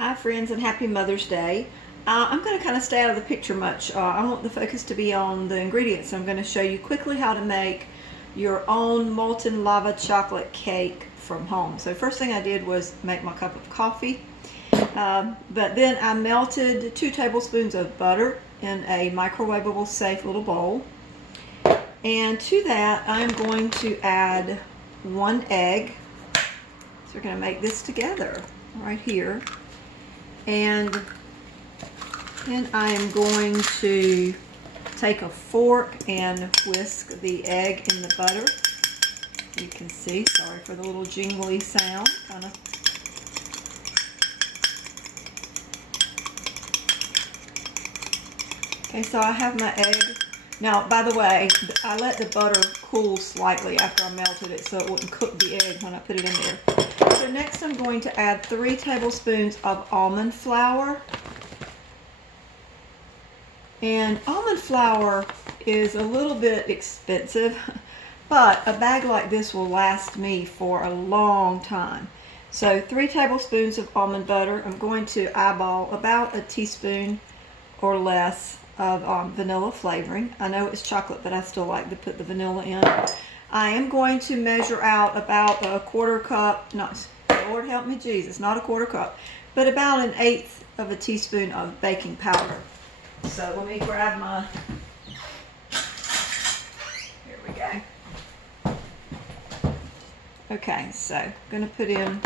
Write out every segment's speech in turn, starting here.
Hi friends, and happy Mother's Day. I'm going to kind of stay out of the picture much. I want the focus to be on the ingredients. I'm going to show you quickly how to make your own molten lava chocolate cake from home. So first thing I did was make my cup of coffee. But then I melted 2 tablespoons of butter in a microwavable safe little bowl. And to that I'm going to add 1 egg. So we're going to make this together right here. And then I am going to take a fork and whisk the egg in the butter. You can see, sorry for the little jingly sound, kind of. Okay, so I have my egg. Now, by the way, I let the butter cool slightly after I melted it so it wouldn't cook the egg when I put it in there. So next I'm going to add 3 tablespoons of almond flour. And almond flour is a little bit expensive, but a bag like this will last me for a long time. So 3 tablespoons of almond butter. I'm going to eyeball about a teaspoon or less of vanilla flavoring. I know it's chocolate, but I still like to put the vanilla in. I am going to measure out about a 1/4 cup, not, Lord help me Jesus, not a 1/4 cup, but about 1/8 of a teaspoon of baking powder. So let me grab my, here we go. Okay, so I'm going to put in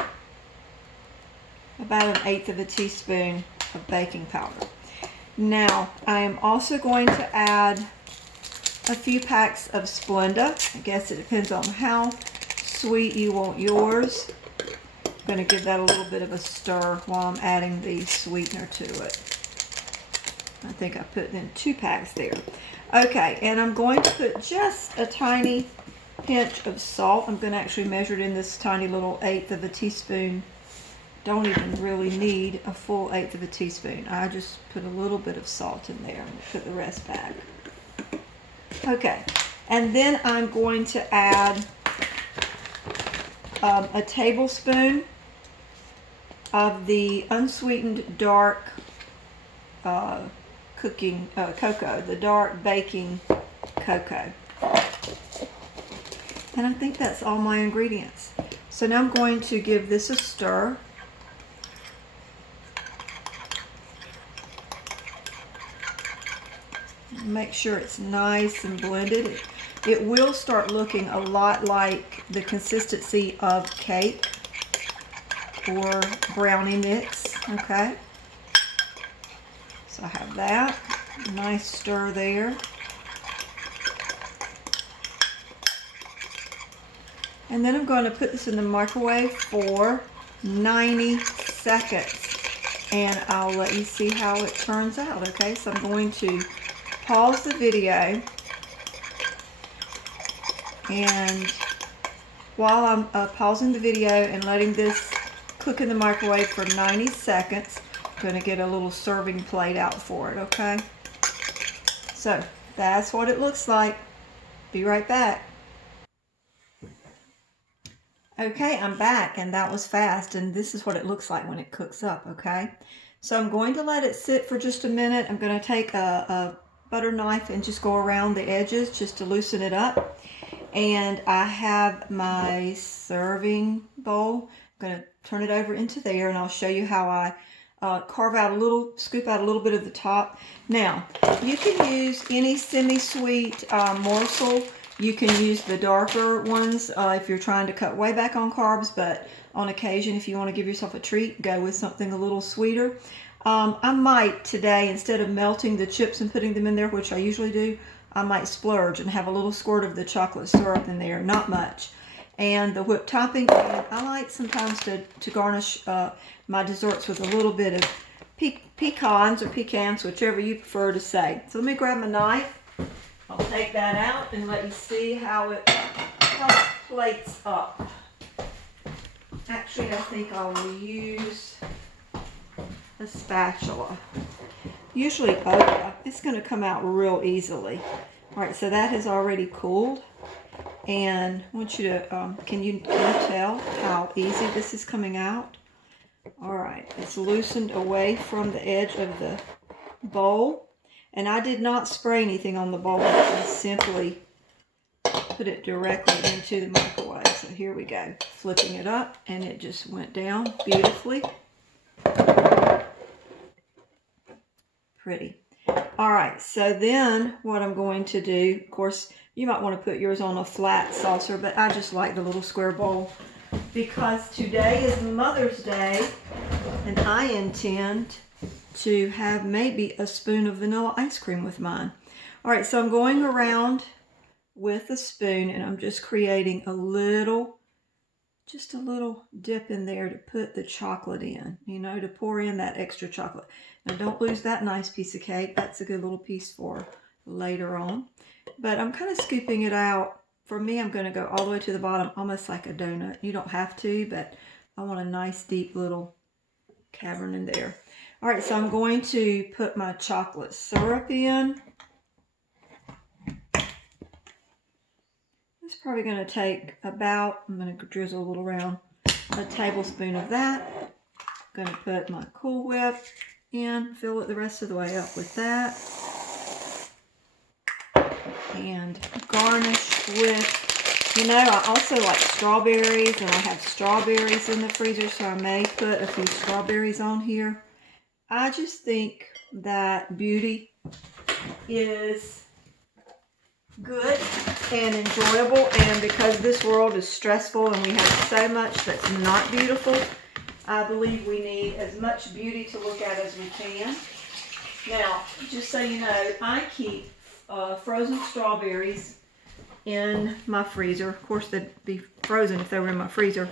about 1/8 of a teaspoon of baking powder. Now, I am also going to add a few packs of Splenda. I guess it depends on how sweet you want yours. I'm going to give that a little bit of a stir while I'm adding the sweetener to it. I think I put in 2 packs there. Okay, and I'm going to put just a tiny pinch of salt. I'm going to actually measure it in this tiny little 1/8 of a teaspoon. Don't even really need a full 1/8 of a teaspoon. I just put a little bit of salt in there and put the rest back. Okay, and then I'm going to add a tablespoon of the unsweetened dark cocoa, the dark baking cocoa. And I think that's all my ingredients. So now I'm going to give this a stir. Make sure it's nice and blended. It will start looking a lot like the consistency of cake or brownie mix, okay? So I have that, nice stir there. And then I'm going to put this in the microwave for 90 seconds. And I'll let you see how it turns out, okay? So I'm going to pause the video, and while I'm pausing the video and letting this cook in the microwave for 90 seconds, I'm going to get a little serving plate out for it, okay? So that's what it looks like. Be right back. Okay, I'm back, and that was fast, and this is what it looks like when it cooks up, okay? So I'm going to let it sit for just a minute. I'm going to take a butter knife and just go around the edges just to loosen it up. And I have my serving bowl. I'm going to turn it over into there, and I'll show you how I scoop out a little bit of the top. Now, you can use any semi-sweet morsel. You can use the darker ones if you're trying to cut way back on carbs, but on occasion, if you want to give yourself a treat, go with something a little sweeter. I might today, instead of melting the chips and putting them in there, which I usually do, I might splurge and have a little squirt of the chocolate syrup in there, not much. And the whipped topping, and I like sometimes to garnish my desserts with a little bit of pecans or pecans, whichever you prefer to say. So let me grab my knife. I'll take that out and let you see how it plates up. Actually, I think I will use a spatula. Usually, oh yeah, it's going to come out real easily. All right, so that has already cooled, and I want you to, can you tell how easy this is coming out? All right, it's loosened away from the edge of the bowl. And I did not spray anything on the bowl. I simply put it directly into the microwave. So here we go. Flipping it up, and it just went down beautifully. Pretty. All right, so then what I'm going to do, of course, you might want to put yours on a flat saucer, but I just like the little square bowl because today is Mother's Day, and I intend to have maybe a spoon of vanilla ice cream with mine. All right, so I'm going around with a spoon, and I'm just creating just a little dip in there to put the chocolate in, you know, to pour in that extra chocolate. Now don't lose that nice piece of cake. That's a good little piece for later on. But I'm kind of scooping it out. For me, I'm going to go all the way to the bottom, almost like a donut. You don't have to, but I want a nice deep little cavern in there. All right, so I'm going to put my chocolate syrup in. It's probably going to take about, I'm going to drizzle a little around, a tablespoon of that. I'm going to put my Cool Whip in, fill it the rest of the way up with that. And garnish with, you know, I also like strawberries, and I have strawberries in the freezer, so I may put a few strawberries on here. I just think that beauty is good and enjoyable, and because this world is stressful and we have so much that's not beautiful, I believe we need as much beauty to look at as we can. Now, just so you know, I keep frozen strawberries in my freezer. Of course, they'd be frozen if they were in my freezer,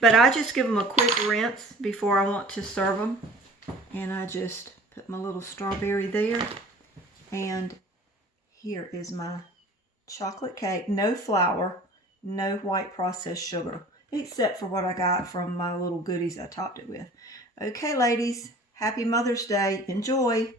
but I just give them a quick rinse before I want to serve them, and I just put my little strawberry there, and here is my chocolate cake. No flour, no white processed sugar, except for what I got from my little goodies I topped it with. Okay, ladies, happy Mother's Day. Enjoy.